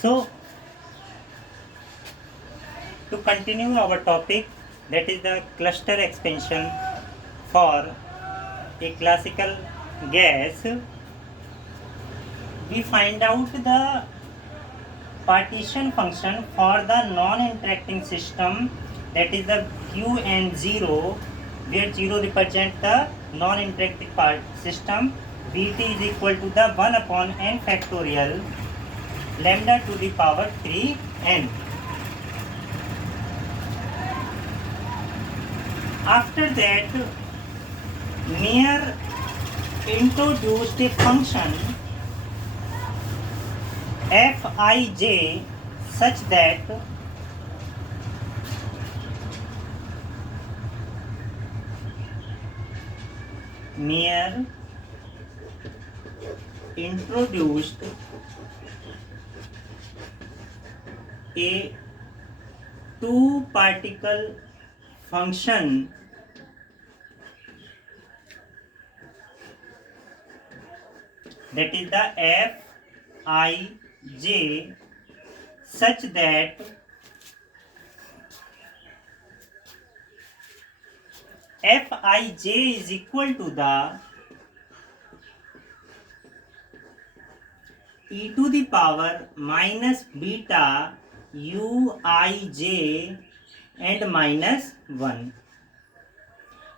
So, to continue our topic, that is the cluster expansion for a classical gas, we find out the partition function for the non-interacting system, that is the Q and 0, where 0 represents the non-interacting part system. Vt is equal to the 1 upon n factorial lambda to the power 3n. After that, Mayer introduced a function Fij such that Mayer introduced a two-particle function that is the Fij such that Fij is equal to the e to the power minus beta uij and minus 1.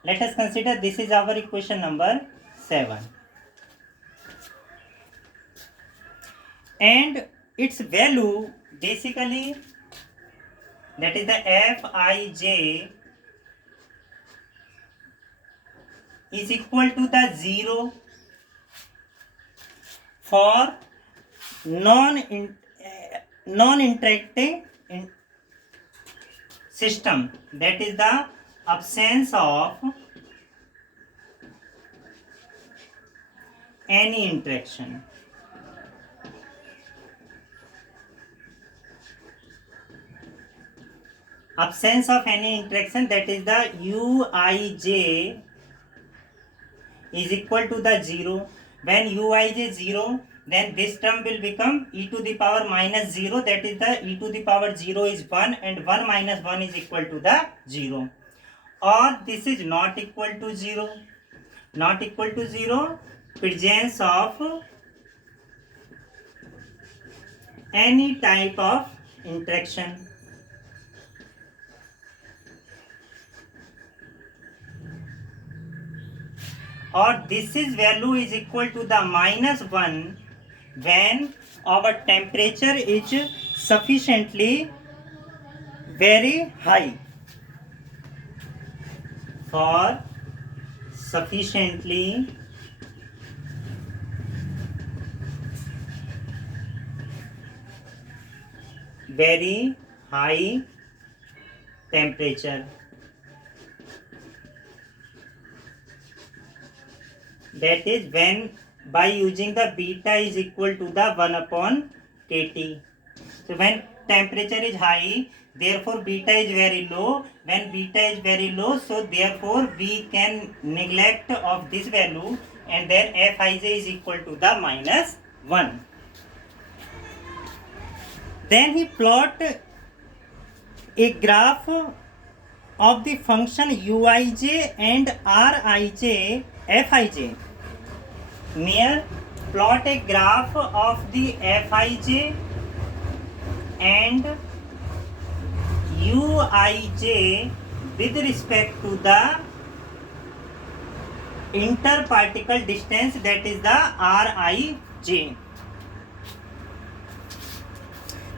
Let us consider this is our equation number 7. And its value basically, that is the Fij is equal to the 0 for non-interacting system, that is the absence of any interaction. Absence of any interaction, that is the uij is equal to the 0. When uij is 0, then this term will become e to the power minus 0, that is the e to the power 0 is 1 and 1 minus 1 is equal to the 0. Or this is not equal to 0. Not equal to 0, presence of any type of interaction. Or this is value is equal to the minus 1 when our temperature is sufficiently very high. For sufficiently very high temperature. That is when by using the beta is equal to the 1 upon kT. So when temperature is high, therefore beta is very low. When beta is very low, so therefore we can neglect of this value and then Fij is equal to the minus 1. Then he plot a graph of the function uij and rij Fij. Mayer plot a graph of the Fij and uij with respect to the interparticle distance, that is the rij.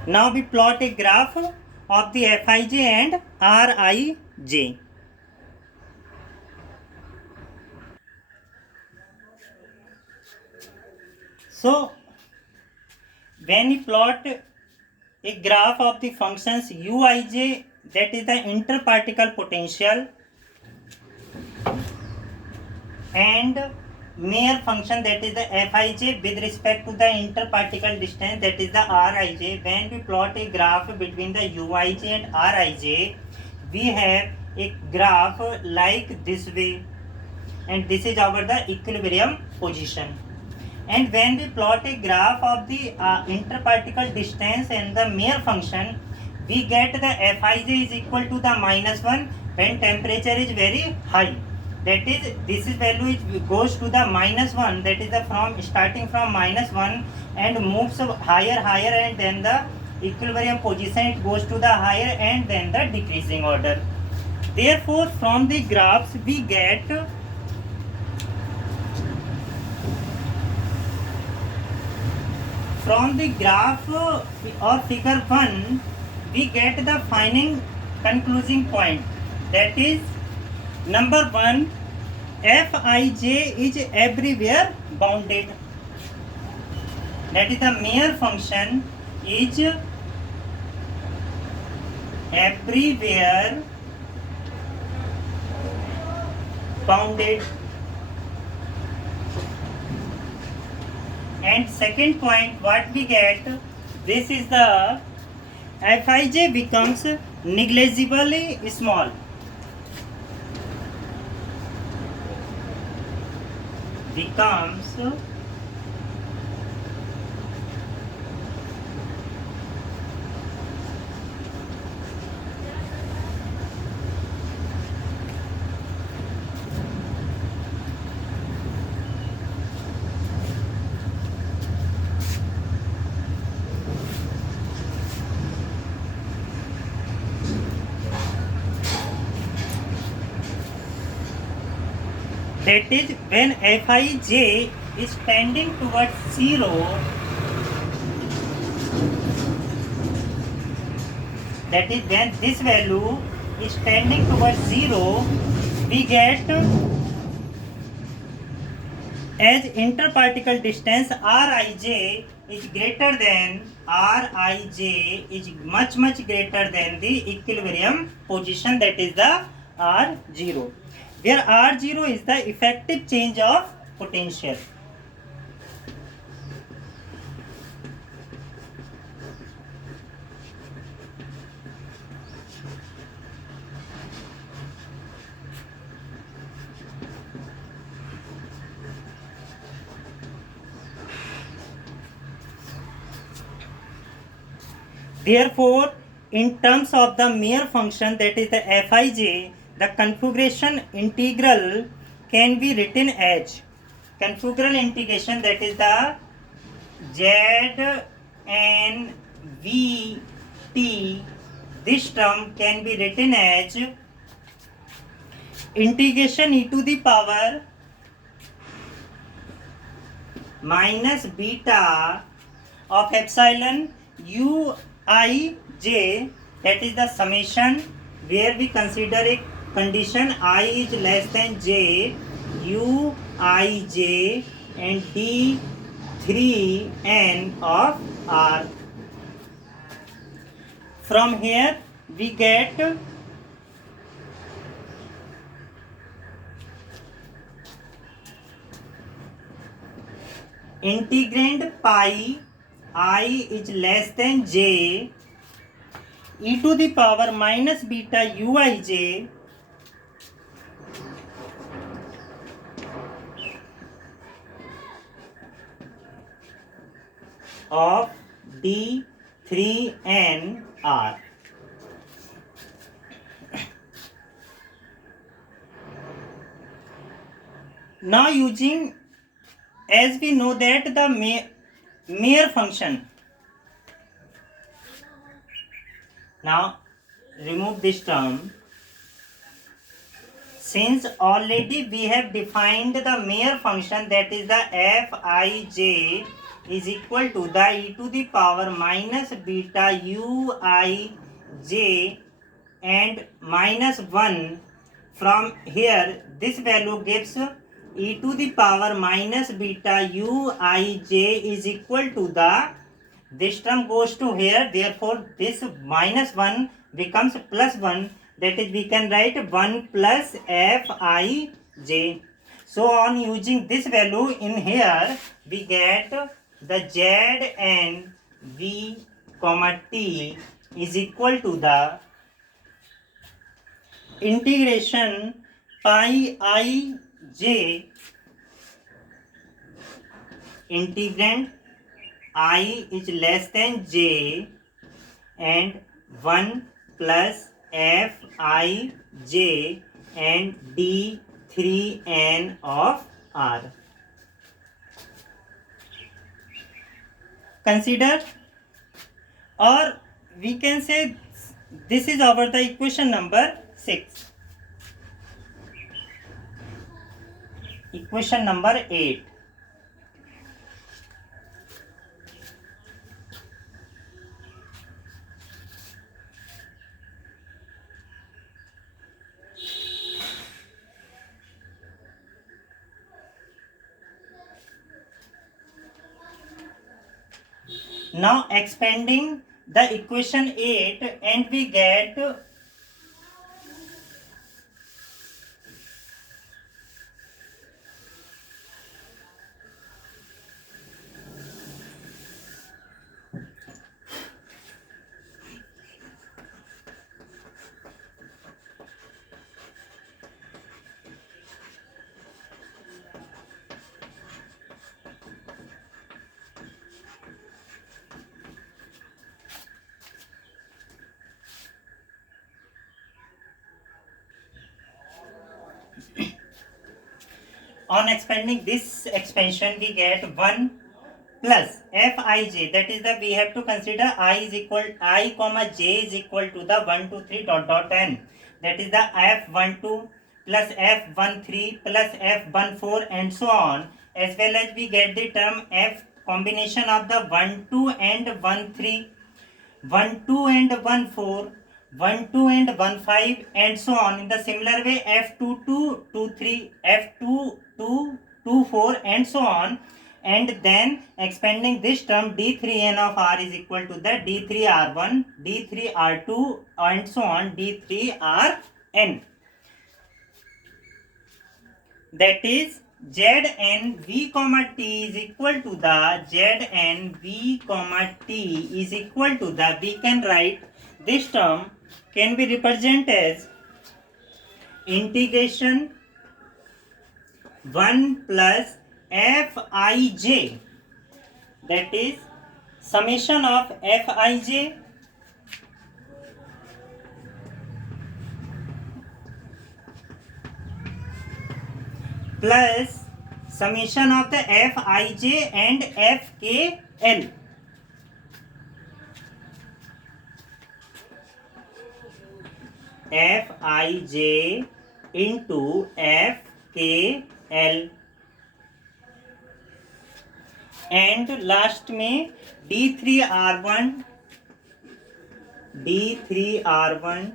Now we plot a graph of the Fij and rij. So when we plot a graph of the functions uij, that is the interparticle potential, and Mayer function, that is the Fij with respect to the interparticle distance, that is the rij. When we plot a graph between the uij and rij, we have a graph like this way, and this is our the equilibrium position. And when we plot a graph of the interparticle distance and the mere function, we get the Fij is equal to the -1 when temperature is very high. That is, this is value goes to the -1. That is the from starting from -1 and moves higher, and then the equilibrium position it goes to the higher and then the decreasing order. Therefore, from the graphs we get from the graph or figure 1 we get the finding concluding point. That is, number 1, Fij is everywhere bounded. That is, the mere function is everywhere bounded. And second point, what we get, this is the Fij becomes negligibly small. Becomes that is, when Fij is tending towards 0, that is, when this value is tending towards 0, we get as interparticle distance Rij is greater than Rij is much greater than the equilibrium position, that is the R0, where R0 is the effective change of potential. Therefore, in terms of the mere function, that is the Fij, the configuration integral can be written as configural integration, that is the Z and Vt. This term can be written as integration e to the power minus beta of epsilon Uij, that is the summation where we consider a condition I is less than j, Uij and d3n of R. From here we get integrand pi I is less than j e to the power minus beta Uij of d3n R. Now using, as we know that the mere function, now remove this term, since already we have defined the mere function, that is the Fij is equal to the e to the power minus beta Uij and minus 1. From here this value gives e to the power minus beta Uij is equal to the, this term goes to here, therefore this minus 1 becomes plus 1, that is, we can write 1 plus Fij. So on using this value in here, we get the Z and V comma T is equal to the integration pi I j integrand I is less than j and 1 plus Fij and d3n of r. Consider, or we can say this is our the equation number 6. Equation number 8. Now expanding the equation 8 and we get on expanding this expansion we get 1 plus Fij, that is the we have to consider I is equal I comma j is equal to the 1 2 3 dot dot n, that is the F12 plus F13 plus F14 and so on, as well as we get the term F combination of the 1 2 and 1 3, 1 2 and 1 4, 1 2 and 1 5 and so on. In the similar way F2 2 2 3, F2 2 2 4 and so on, and then expanding this term d3n of r is equal to the d3r1 d3r2 and so on d3rn, that is Znv comma t is equal to the Znv comma t is equal to the, we can write this term can be represented as integration 1 plus Fij, that is summation of Fij plus summation of the Fij and Fkl. Fij into Fkl, and last में d3r1 d3r1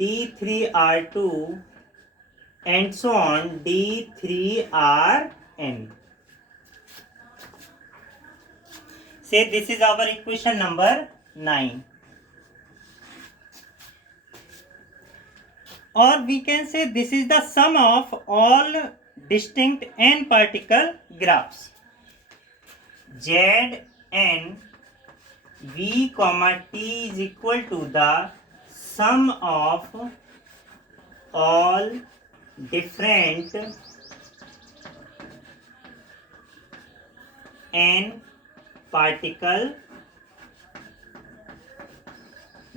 d3r2 and so on d3rn. Say this is our equation number 9. Or we can say this is the sum of all distinct n particle graphs. Zn v comma t is equal to the sum of all different n particle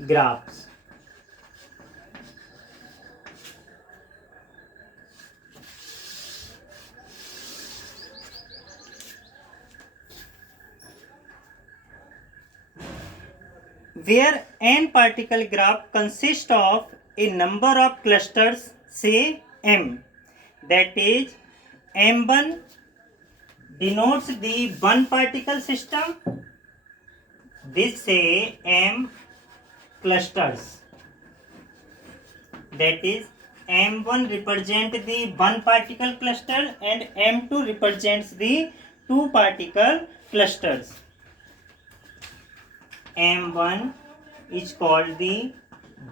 graphs. Where n particle graph consists of a number of clusters, say m, that is m1 denotes the one particle system, this say m clusters, that is m1 represents the one particle cluster and m2 represents the two particle clusters. M1 is called the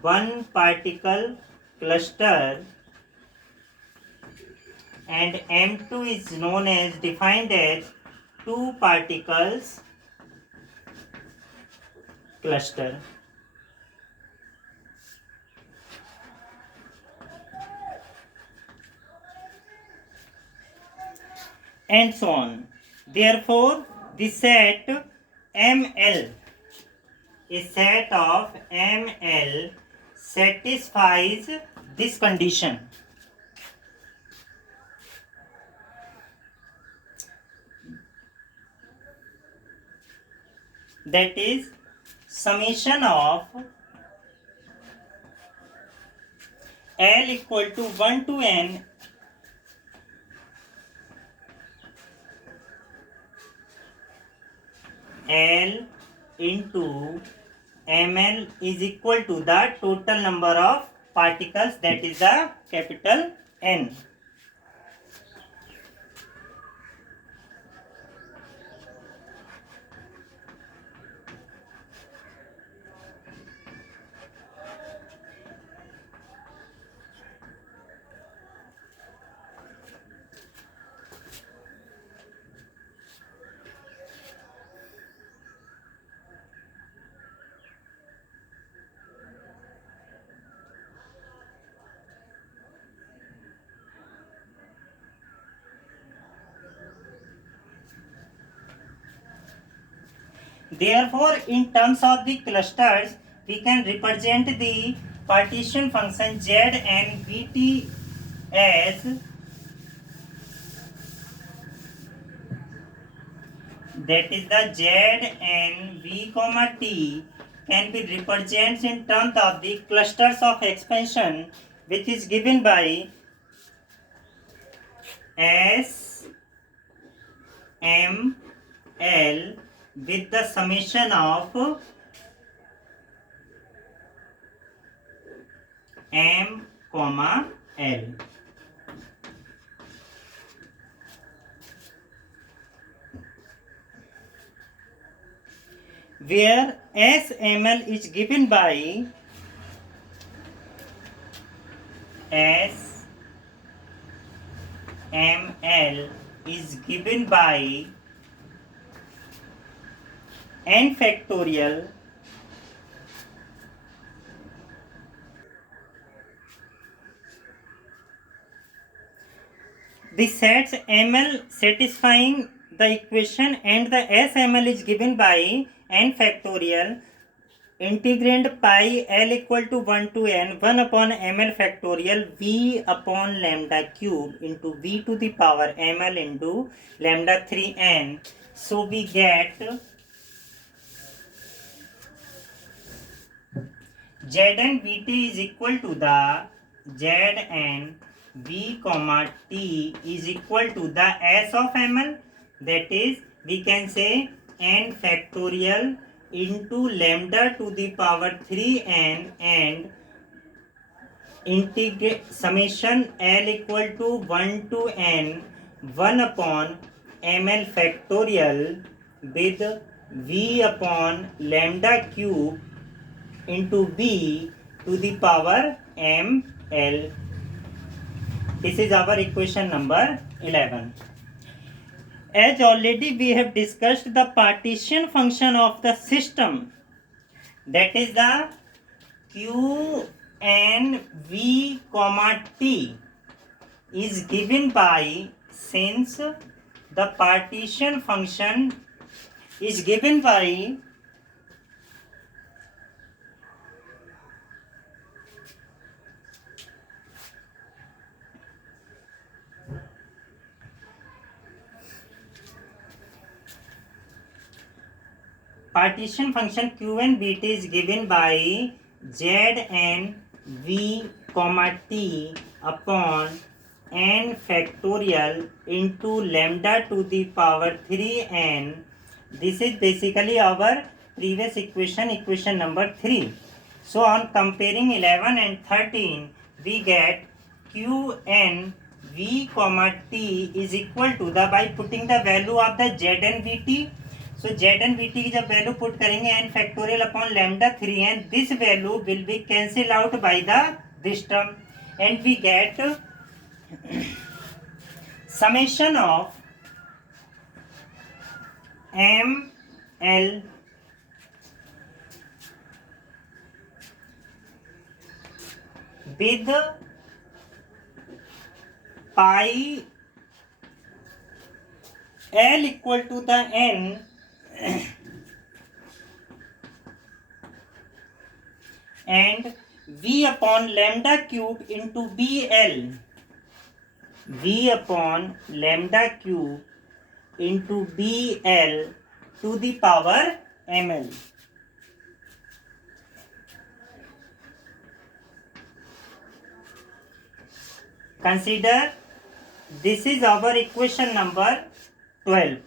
one particle cluster and M2 is known as defined as two particles cluster. And so on. Therefore, the set ML, a set of ML satisfies this condition. That is summation of L equal to 1 to n L into ml is equal to the total number of particles, that is the capital N. Therefore, in terms of the clusters, we can represent the partition function Z and Vt as that is the Z and V comma T can be represented in terms of the clusters of expansion, which is given by S M L with the summation of M comma L. Where SML is given by SML is given by n factorial the sets ML satisfying the equation and the SML is given by n factorial integrand pi L equal to 1 to n 1 upon ml factorial V upon lambda cube into V to the power ml into lambda 3n. So we get Zn Vt is equal to the Zn V comma T is equal to the S of ml, that is we can say n factorial into lambda to the power 3n and integrate summation L equal to 1 to n 1 upon ml factorial with V upon lambda cube into V to the power ml. This is our equation number 11. As already we have discussed the partition function of the system, that is the Q n V comma T is given by, since the partition function is given by partition function Qn Vt is given by Zn V comma T upon n factorial into lambda to the power 3n. This is basically our previous equation, equation number 3. So on comparing 11 and 13, we get Qn V comma T is equal to the, by putting the value of the Zn Vt. So Zn Vt की जब value put करेंगे n factorial upon lambda 3n, this value will be cancel out by the this term and we get summation of ml with pi L equal to the N and V upon lambda cube into BL. V upon lambda cube into BL to the power ML. Consider this is our equation number 12.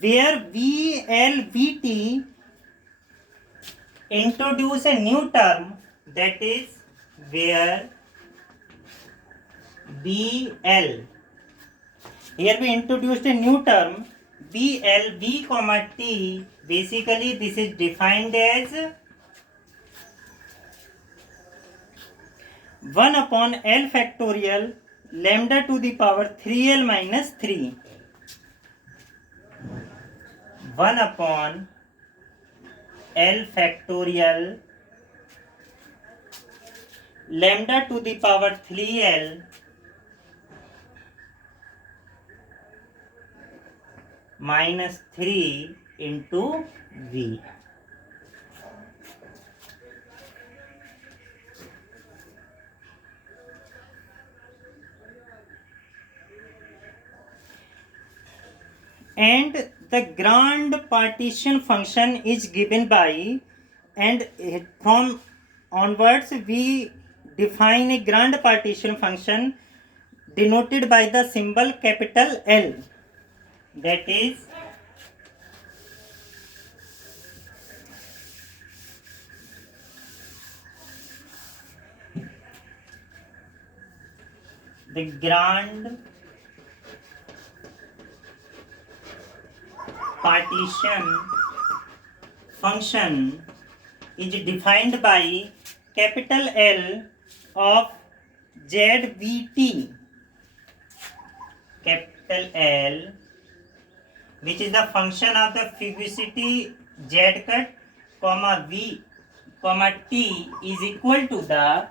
Where VLVT introduce a new term, that is where BL. Here we introduced a new term BL, V comma T. Basically this is defined as 1 upon L factorial lambda to the power 3L minus 3. 1 upon L factorial lambda to the power 3L minus 3 into V. And the grand partition function is given by, and from onwards we define a grand partition function denoted by the symbol capital L, that is the grand partition function is defined by capital L of ZVT. Capital L, which is the function of the fugacity Z cut comma V comma T is equal to the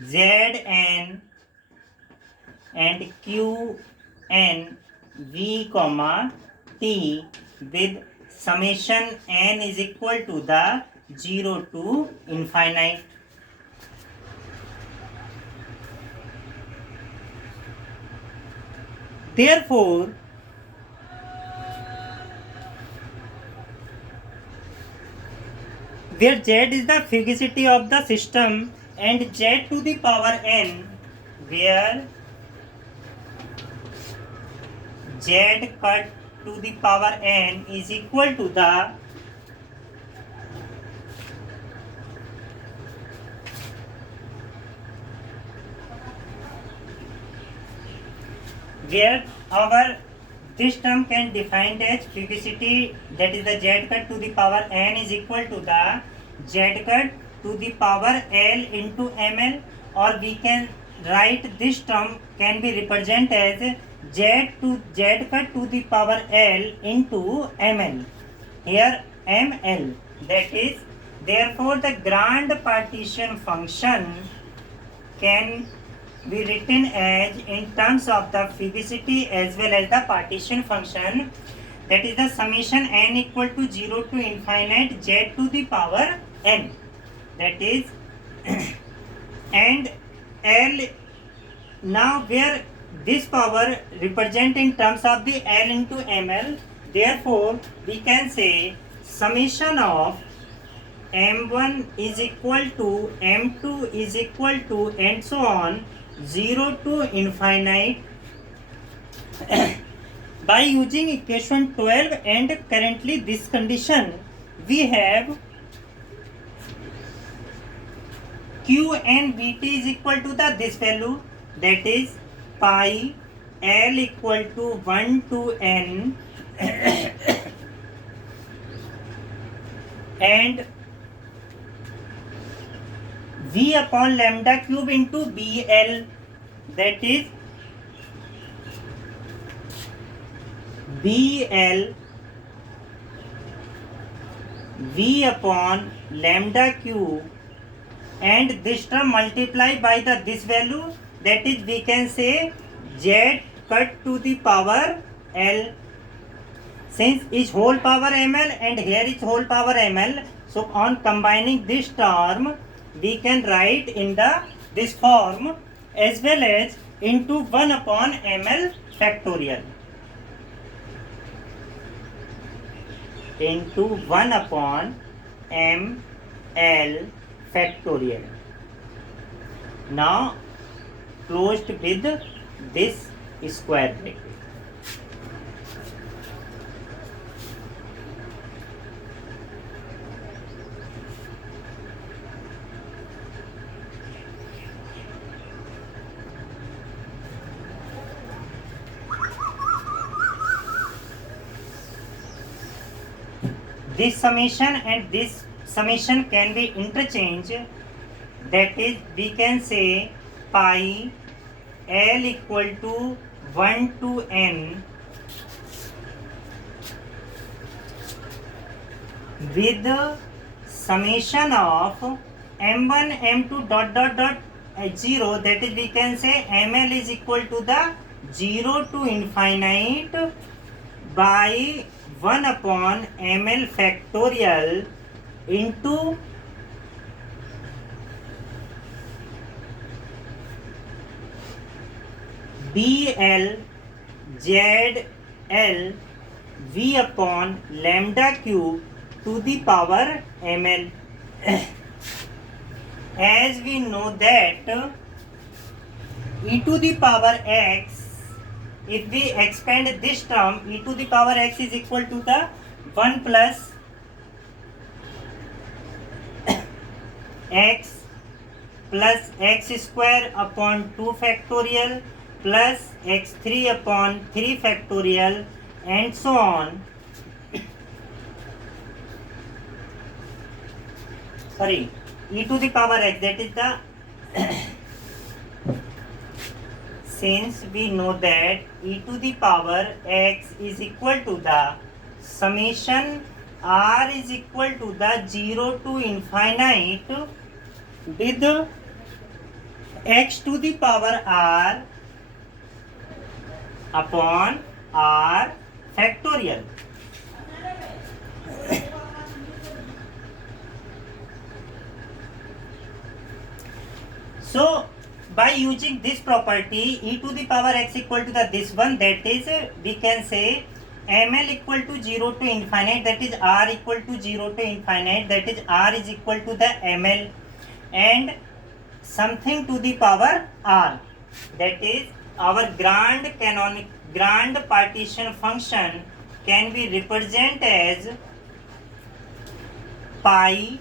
Zn and Qn V comma T with summation n is equal to the 0 to infinite. Therefore, where Z is the fugacity of the system and Z to the power n, where Z cut to the power n is equal to the where our this term can defined as fugacity, that is the Z cut to the power n is equal to the Z cut to the power L into ml, or we can write this term can be represented as Z cut to the power L into ml. Here ml, that is, therefore the grand partition function can be written as in terms of the fugacity as well as the partition function, that is the summation n equal to 0 to infinite Z to the power n, that is and L. Now where this power represent in terms of the L into ml, therefore we can say summation of m1 is equal to m2 is equal to and so on 0 to infinite by using equation 12, and currently this condition we have q and vt is equal to the this value, that is pi L equal to 1 to n and V upon lambda cube into BL, that is BL v upon lambda cube, and this term multiplied by the this value, that is we can say z cut to the power L. Since is whole power ml and here is whole power ml, so on combining this term we can write in the this form as well as into 1 upon ml factorial, into 1 upon ml factorial. Now closed with this square bracket. This summation and this summation can be interchanged, that is we can say pi L equal to 1 to n with the summation of m1 m2 dot dot dot 0, that is we can say ml is equal to the 0 to infinite by 1 upon ml factorial into bl zl v upon lambda cube to the power ml. As we know that e to the power x, if we expand this term, e to the power x is equal to the 1 plus x plus x square upon 2 factorial plus x3 upon 3 factorial and so on. Sorry, e to the power x, that is the since we know that e to the power x is equal to the summation r is equal to the 0 to infinite with x to the power r upon r factorial. So by using this property e to the power x equal to the this one, that is we can say ml equal to 0 to infinite, that is r equal to 0 to infinite, that is r is equal to the ml, and something to the power r, that is our grand partition function can be represented as pi